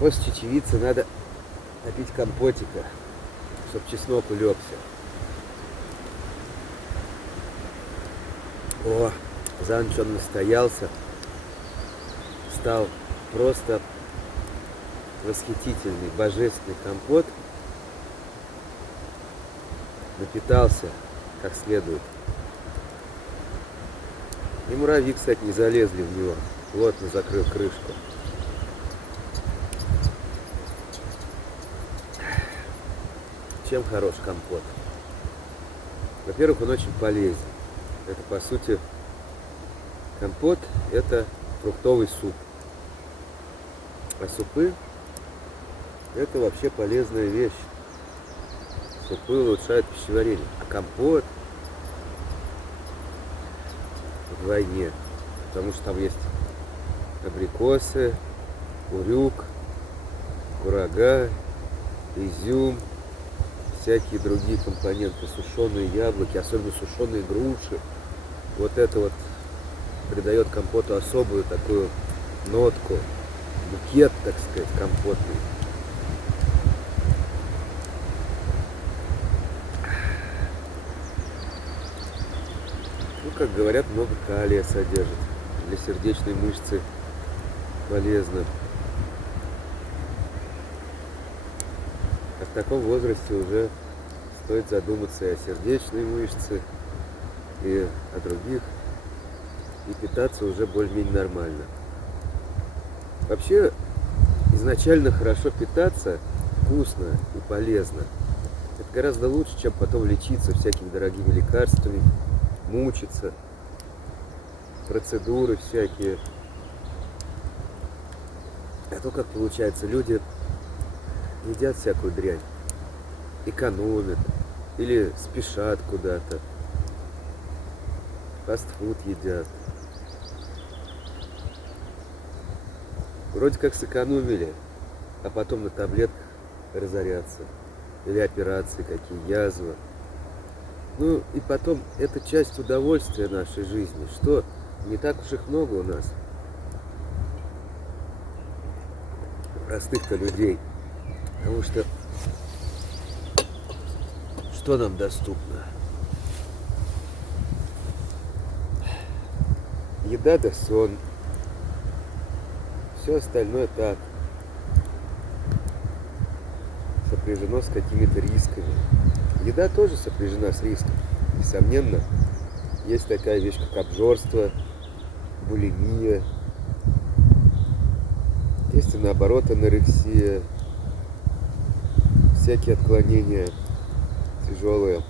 После чечевицы надо напить компотика, чтобы чеснок улегся. О, за ночь он настоялся, стал просто восхитительный, божественный компот. Напитался как следует. И муравьи, кстати, не залезли в него, плотно закрыв крышку. Чем хорош компот? Во-первых, он очень полезен. Это, по сути, компот – это фруктовый суп. А супы – это вообще полезная вещь. Супы улучшают пищеварение. А компот вдвойне. Потому что там есть абрикосы, урюк, курага, изюм, всякие другие компоненты, сушеные яблоки, особенно сушеные груши. Вот это вот придает компоту особую такую нотку, букет, так сказать, компотный. Ну, как говорят, много калия содержит. Для сердечной мышцы полезно. А в таком возрасте уже стоит задуматься и о сердечной мышце, и о других, и питаться уже более-менее нормально. Вообще, изначально хорошо питаться, вкусно и полезно. Это гораздо лучше, чем потом лечиться всякими дорогими лекарствами, мучиться, процедуры всякие. А то, как получается, люди едят всякую дрянь, экономят или спешат куда-то, фастфуд едят. Вроде как сэкономили, а потом на таблетках разорятся. Или операции какие, язвы. Ну и потом, это часть удовольствия нашей жизни, что не так уж их много у нас, простых-то людей. Потому что нам доступно? Еда да сон. Все остальное так. Сопряжено с какими-то рисками. Еда тоже сопряжена с риском. Несомненно, есть такая вещь, как обжорство, булимия. Есть и наоборот анорексия. Всякие отклонения тяжелые.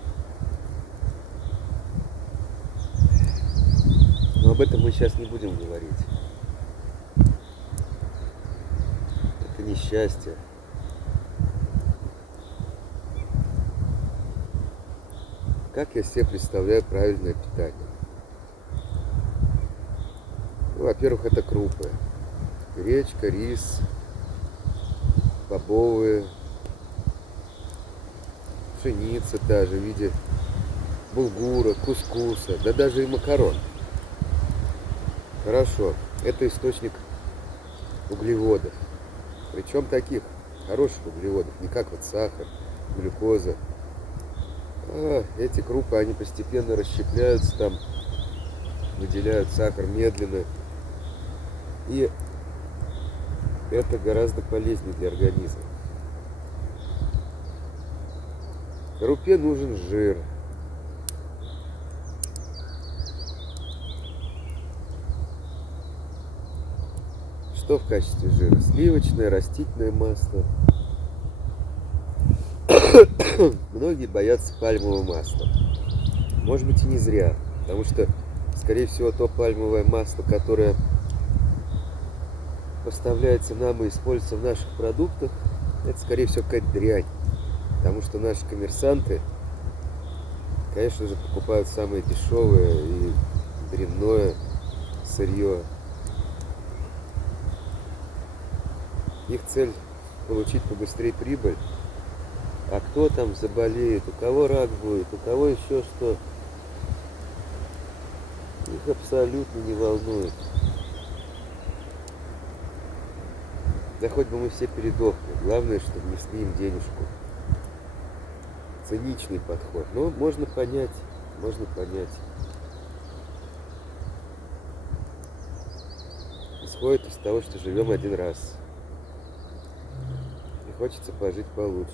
Но об этом мы сейчас не будем говорить. Это несчастье. Как я себе представляю правильное питание? Ну, во-первых, это крупы. Гречка, рис, бобовые, пшеница та же в виде булгура, кускуса, да даже и макарон. Хорошо, это источник углеводов. Причем таких хороших углеводов, не как вот сахар, глюкоза. Эти крупы, они постепенно расщепляются, там выделяют сахар медленно. И это гораздо полезнее для организма. Крупе нужен жир. Что в качестве жира? Сливочное, растительное масло. Многие боятся пальмового масла. Может быть и не зря, потому что, скорее всего, то пальмовое масло, которое поставляется нам и используется в наших продуктах, это, скорее всего, какая-то дрянь. Потому что наши коммерсанты, конечно же, покупают самое дешевое и дрянное сырье. Их цель – получить побыстрее прибыль. А кто там заболеет, у кого рак будет, у кого еще что, их абсолютно не волнует. Да хоть бы мы все передохли. Главное, чтобы несли им денежку. Циничный подход. Но можно понять. Можно понять. Исходит из того, что живем один раз. И хочется пожить получше.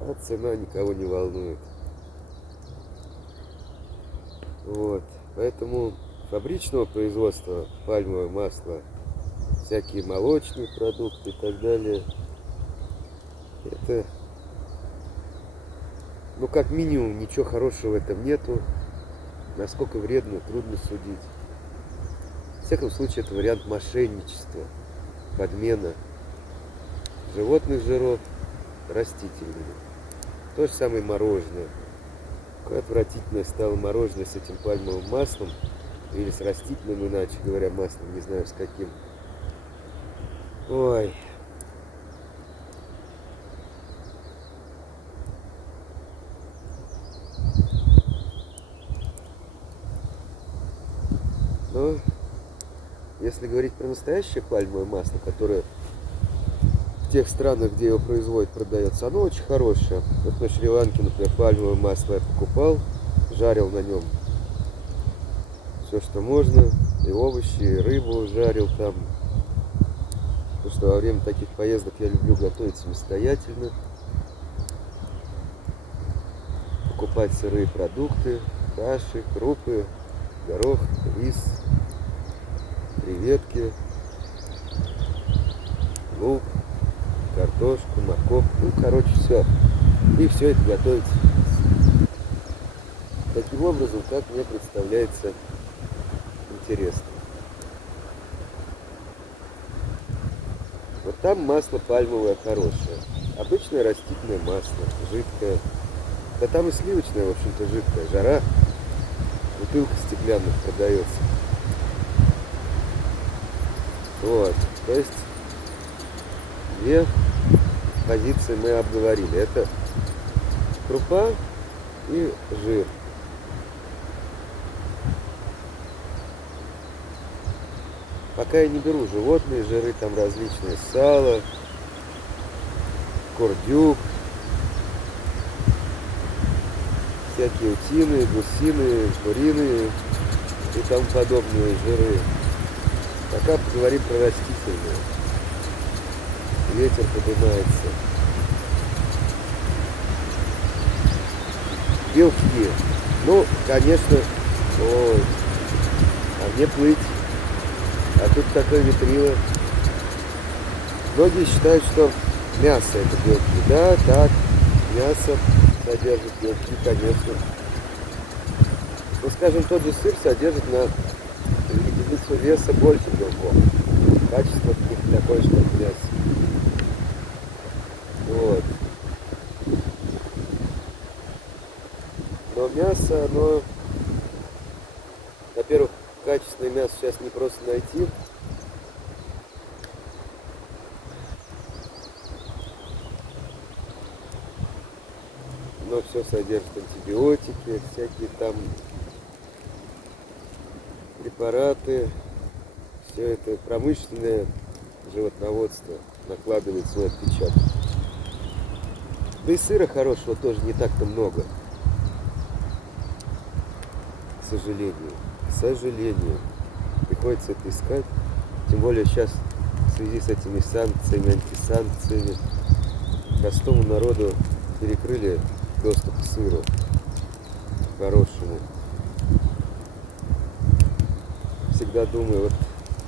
А цена никого не волнует. Вот. Поэтому фабричного производства пальмового масла, всякие молочные продукты и так далее, это, ну, как минимум, ничего хорошего в этом нету. Насколько вредно, трудно судить. В всяком случае, это вариант мошенничества, подмена животных жиров растительными. То же самое мороженое. Какое отвратительное стало мороженое с этим пальмовым маслом, или с растительным, иначе говоря, маслом, не знаю с каким. Ой. Но если говорить про настоящее пальмовое масло, которое в тех странах, где его производят, продается, оно очень хорошее. Вот на Шри-Ланке, например, пальмовое масло я покупал, жарил на нем все, что можно, и овощи, и рыбу жарил там. Потому что во время таких поездок я люблю готовить самостоятельно, покупать сырые продукты, каши, крупы, горох, рис, креветки, лук, картошку, морковку, ну, короче, все. И все это готовить таким образом, как мне представляется интересно. Вот там масло пальмовое хорошее. Обычное растительное масло, жидкое. Да там и сливочное, в общем-то, жидкое. Жара. Бутылка стеклянных продается. Вот. То есть две позиции мы обговорили. Это крупа и жир. Пока я не беру животные жиры, там различные сало, курдюк, всякие утиные, гусиные, куриные и тому подобные жиры. Пока поговорим про растительные. Ветер поднимается. Белки. Ну, конечно, ой, а мне плыть. А тут такое ветрило. Многие считают, что мясо это белки. Да, так, мясо содержит белки, конечно. Ну, скажем, тот же сыр содержит на единицу веса больше белков. Качество от них такое же, как мясо. Вот. Но мясо, оно, во-первых, качественное мясо сейчас не просто найти. Но все содержит антибиотики, всякие там препараты. Все это промышленное животноводство накладывает свой отпечаток. Да и сыра хорошего тоже не так-то много. К сожалению. К сожалению. Приходится это искать. Тем более сейчас в связи с этими санкциями, антисанкциями простому народу перекрыли доступ к сыру хорошему. Всегда думаю, вот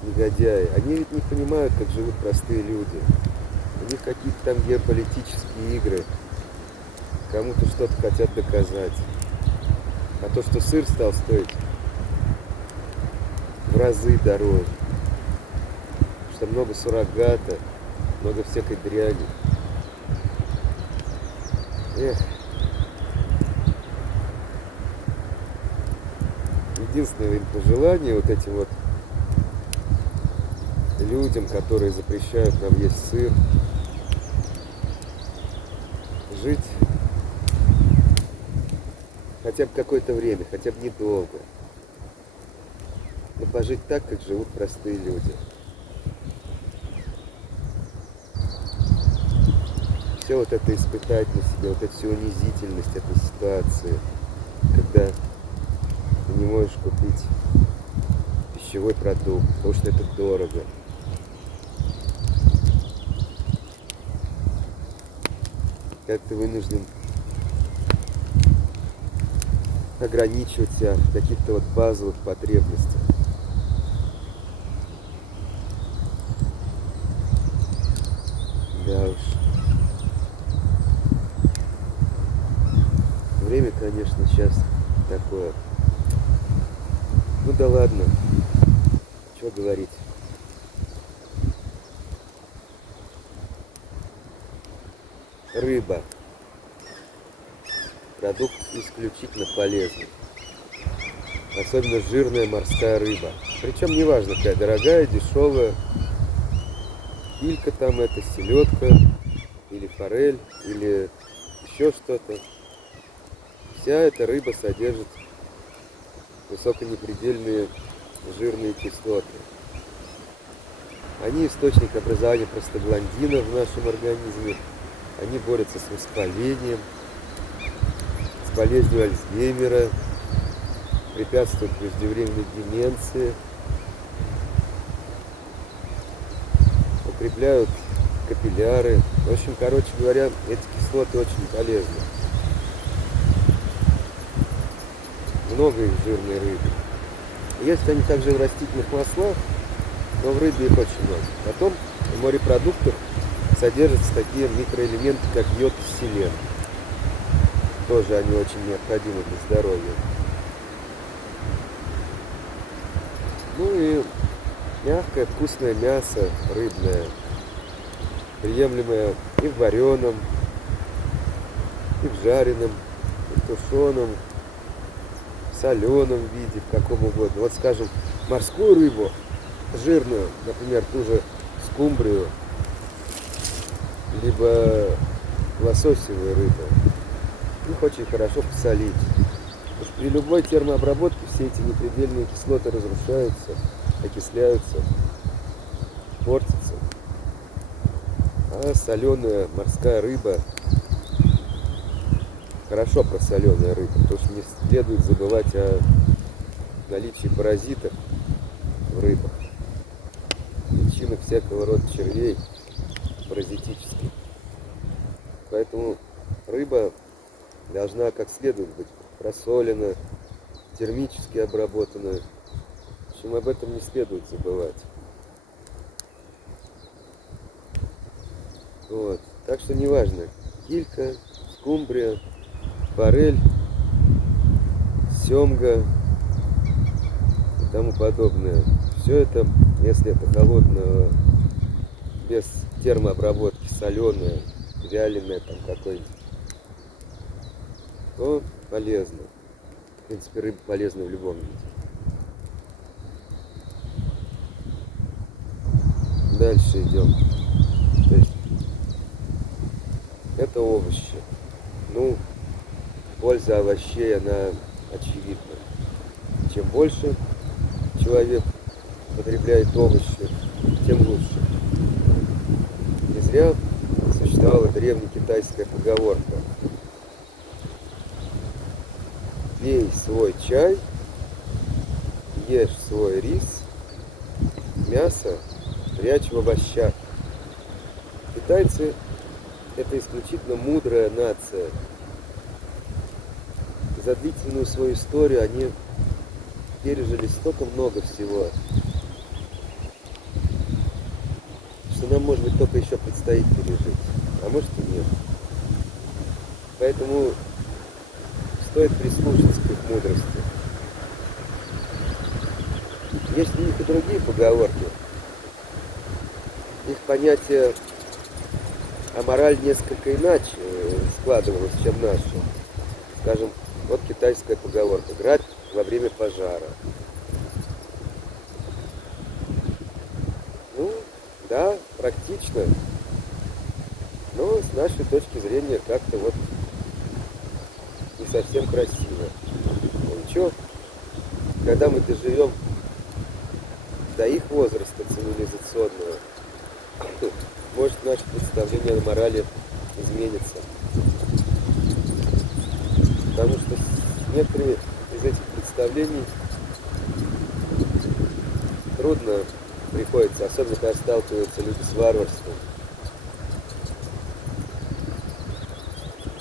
негодяи, они ведь не понимают, как живут простые люди. У них какие-то там геополитические игры. Кому-то что-то хотят доказать. А то, что сыр стал стоить в разы дороже. Что много суррогата, много всякой дряни. Эх. Единственное им пожелание вот этим вот людям, которые запрещают нам есть сыр, жить хотя бы какое-то время, хотя бы недолго, но пожить так, как живут простые люди. все вот это испытать на себе, вот эту всю унизительность этой ситуации, когда ты не можешь купить пищевой продукт, потому что это дорого. Как ты вынужден ограничивать себя в каких-то вот базовых потребностях. Да уж. Время, конечно, сейчас такое. Ну да ладно. Что говорить. Рыба. Продукт исключительно полезный. Особенно жирная морская рыба. Причем неважно, какая дорогая, дешевая. Килька там это, селедка, или форель, или еще что-то. Вся эта рыба содержит высоконепредельные жирные кислоты. Они источник образования простагландина в нашем организме. Они борются с воспалением, с болезнью Альцгеймера, препятствуют преждевременной деменции, укрепляют капилляры. В общем, короче говоря, эти кислоты очень полезны. Много их в жирной рыбе. Есть они также в растительных маслах, но в рыбе их очень много. Потом в морепродуктах содержатся такие микроэлементы, как йод и селен. Тоже они очень необходимы для здоровья. Ну и мягкое, вкусное мясо рыбное, приемлемое и в вареном, и в жареном, и в тушеном, в соленом виде, в каком угодно. Вот, скажем, морскую рыбу, жирную, например, ту же скумбрию, либо лососевую рыбу, их очень хорошо посолить. Потому что при любой термообработке все эти непредельные кислоты разрушаются, окисляются, портятся. А соленая морская рыба, хорошо просоленая рыба, потому что не следует забывать о наличии паразитов в рыбах, личинок всякого рода червей паразитических. Поэтому рыба должна как следует быть просолена, термически обработана. В общем, об этом не следует забывать. Вот. Так что неважно, килька, скумбрия, форель, семга и тому подобное. Все это, если это холодное, без термообработки, соленое, вяленое там какое-нибудь, то полезно. В принципе, рыба полезна в любом виде. Дальше идем. То есть это овощи. Ну, польза овощей, она очевидна. Чем больше человек потребляет овощи, тем лучше. Не зря существовала древнекитайская поговорка: пей свой чай, ешь свой рис, мясо прячь в овощах. Китайцы — это исключительно мудрая нация. За длительную свою историю они пережили столько много всего, что нам, может быть, только еще предстоит пережить, а может и нет. Поэтому стоит прислушаться к их мудрости. Есть у них и другие поговорки. Их понятие о морали несколько иначе складывалось, чем наше. Скажем, вот китайская поговорка: грабь во время пожара. Ну, да, практично, но с нашей точки зрения как-то вот не совсем красиво. Ну ничего, когда мы доживем до их возраста цивилизационного, может, наше представление о морали изменится. изменится. Потому что некоторые из этих представлений трудно приходится, особенно когда сталкиваются люди с варварством.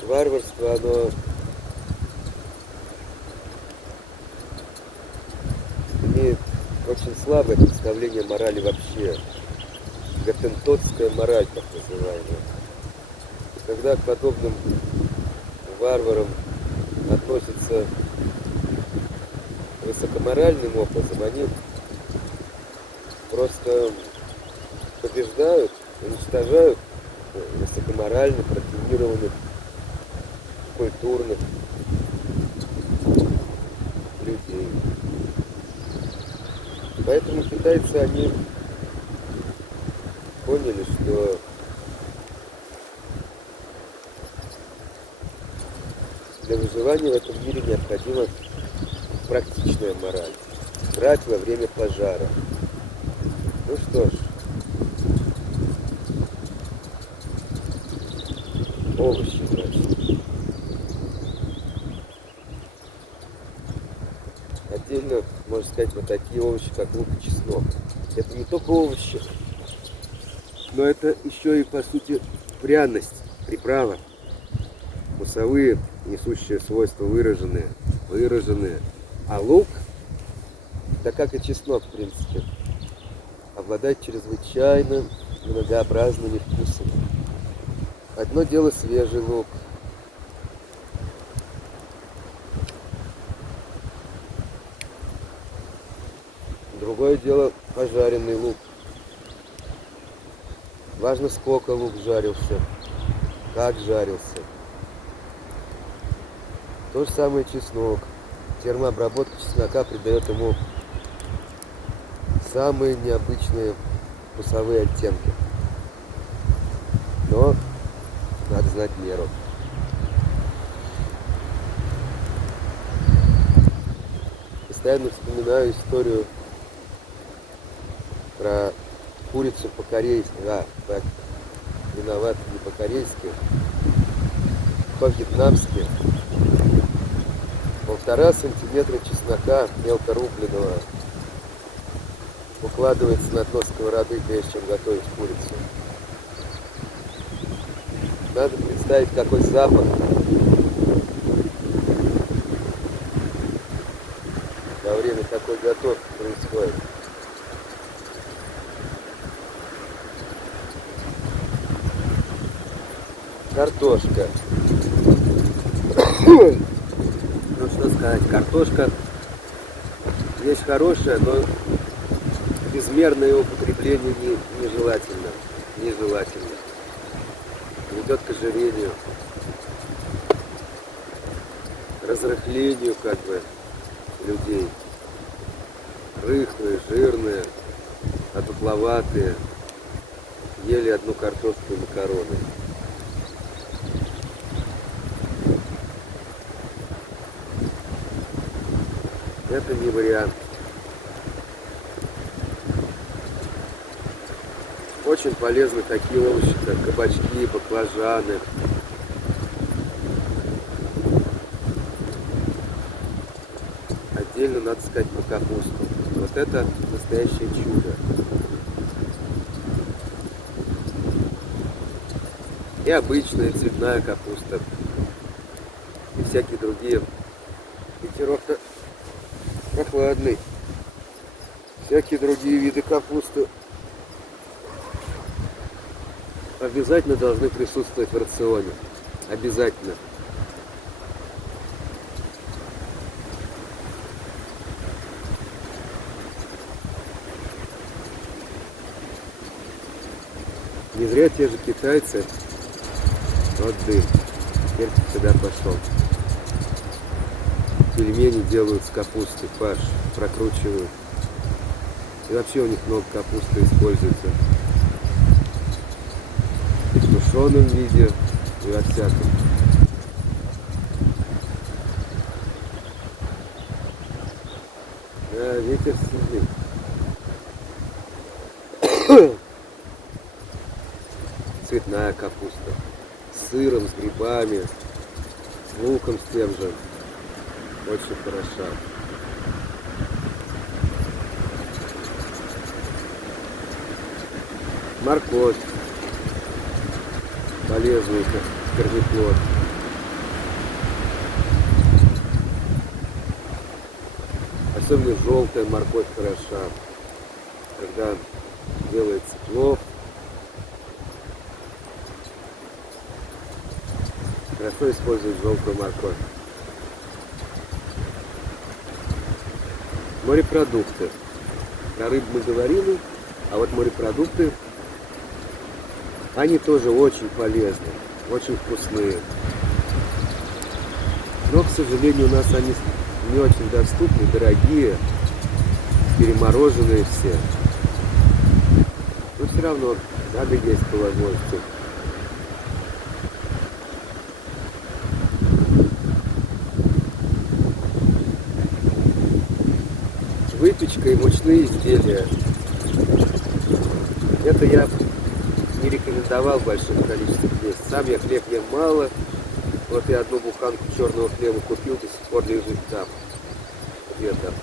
Варварство, оно имеет очень слабое представление о морали вообще. Готентотская мораль, так называемая. И когда к подобным варварам относятся высокоморальным образом, они просто побеждают, уничтожают высокоморальных, рафинированных, культурных людей. Поэтому китайцы, они поняли, что для выживания в этом мире необходима практичная мораль. Брать во время пожара. Ну что ж, овощи, значит. Отдельно, можно сказать, вот такие овощи, как лук и чеснок. Это не только овощи, но это еще и, по сути, пряность, приправа. Вкусовые, несущие свойства выраженные. А лук, да как и чеснок, в принципе, обладает чрезвычайно многообразными вкусами. Одно дело свежий лук. Другое дело пожаренный лук. Важно, сколько лук жарился, как жарился. То же самое чеснок. Термообработка чеснока придает ему самые необычные вкусовые оттенки. Но надо знать меру. Постоянно вспоминаю историю про курицу по-корейски. Виноват, не по-корейски, по-вьетнамски. 1,5 сантиметра чеснока мелко рубленого укладывается на дно сковороды, прежде чем готовить курицу. Надо представить, какой запах во время такой готовки происходит. Картошка. Ну что сказать, картошка вещь хорошая, но безмерное употребление нежелательно. Ведет к ожирению, разрыхлению как бы людей. Рыхлые, жирные, одутловатые, ели одну картошку и макароны. Это не вариант. Очень полезны такие овощи, как кабачки, баклажаны. Отдельно надо сказать про капусту. Вот это настоящее чудо. И обычная цветная капуста. И всякие другие. Ветерок-то прохладный. Всякие другие виды капусты обязательно должны присутствовать в рационе. Обязательно. Не зря те же китайцы, вот дым, теперь сюда пошел. Пельмени делают с капустой, фарш прокручивают. И вообще у них много капусты используется. И в тушеном виде, и во всяком. Да, ветер сильный. Цветная капуста. с сыром, с грибами, с луком, с тем же. Очень хороша. Морковь. Полезный корнеплод. Особенно желтая морковь хороша, когда делается плов. Хорошо использовать желтую морковь. Морепродукты. Про рыбу мы говорили, а вот морепродукты, они тоже очень полезны, очень вкусные. Но, к сожалению, у нас они не очень доступны, дорогие, перемороженные все. Но все равно надо есть по возможности. Выпечка и мучные изделия. Это я не рекомендовал в большом количестве есть. Сам я хлеб ем мало. Вот я одну буханку черного хлеба купил, до сих пор лежит там. Где-то.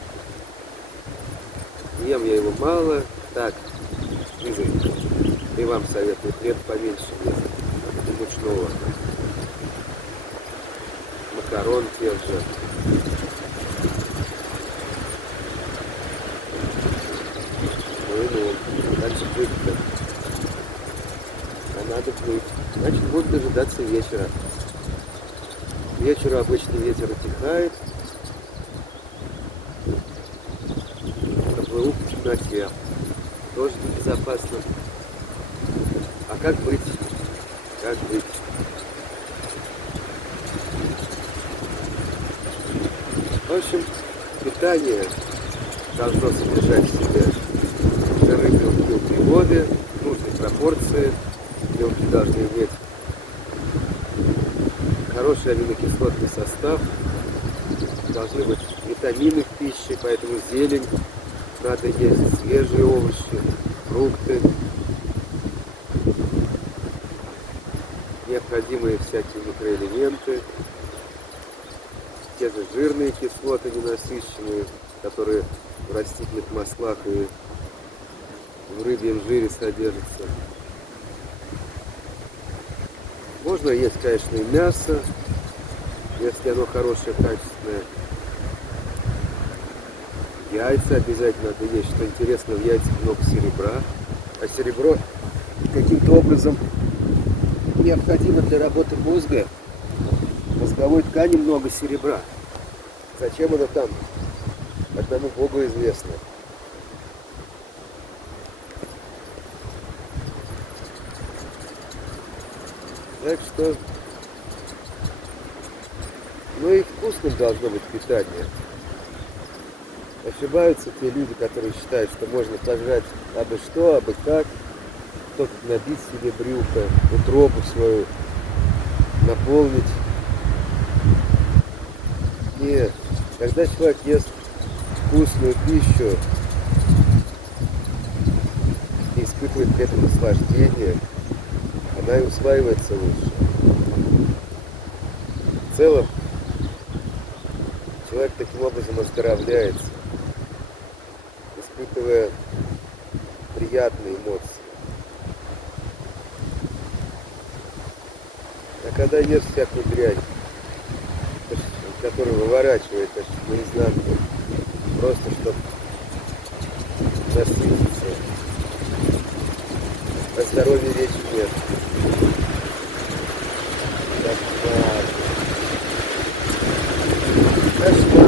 Ем я его мало. Так, Игорь, и вам советую хлеб поменьше есть. Мучного. Макарон тех же. Дальше плыть-то. А надо плыть. Значит, буду дожидаться вечера. К вечеру обычно ветер утихает. Проплыву в темноте. Тоже небезопасно. А как быть? Как быть? В общем, питание должно содержать в себе жиры, белки, углеводы, нужные пропорции. Белки должны иметь хороший аминокислотный состав, должны быть витамины в пище, поэтому зелень надо есть, свежие овощи, фрукты, необходимые всякие микроэлементы, те же жирные кислоты ненасыщенные, которые в растительных маслах и в рыбьем жире содержатся. Можно есть, конечно, и мясо, если оно хорошее, качественное. Яйца обязательно надо есть. Что интересно, в яйцах много серебра. А серебро каким-то образом необходимо для работы мозга. В мозговой ткани много серебра. Зачем оно там? Одному Богу известно. Так что, ну и вкусным должно быть питание. Ошибаются те люди, которые считают, что можно пожрать абы что, абы как, только набить себе брюхо, утробу свою наполнить. Нет, когда человек ест вкусную пищу и испытывает при этом наслаждение, она и усваивается лучше. В целом, человек таким образом оздоровляется, испытывая приятные эмоции. А когда ешь всякую дрянь, которую выворачивает наизнанку, просто чтобы насытиться, о здоровье речи нет. Так, ладно.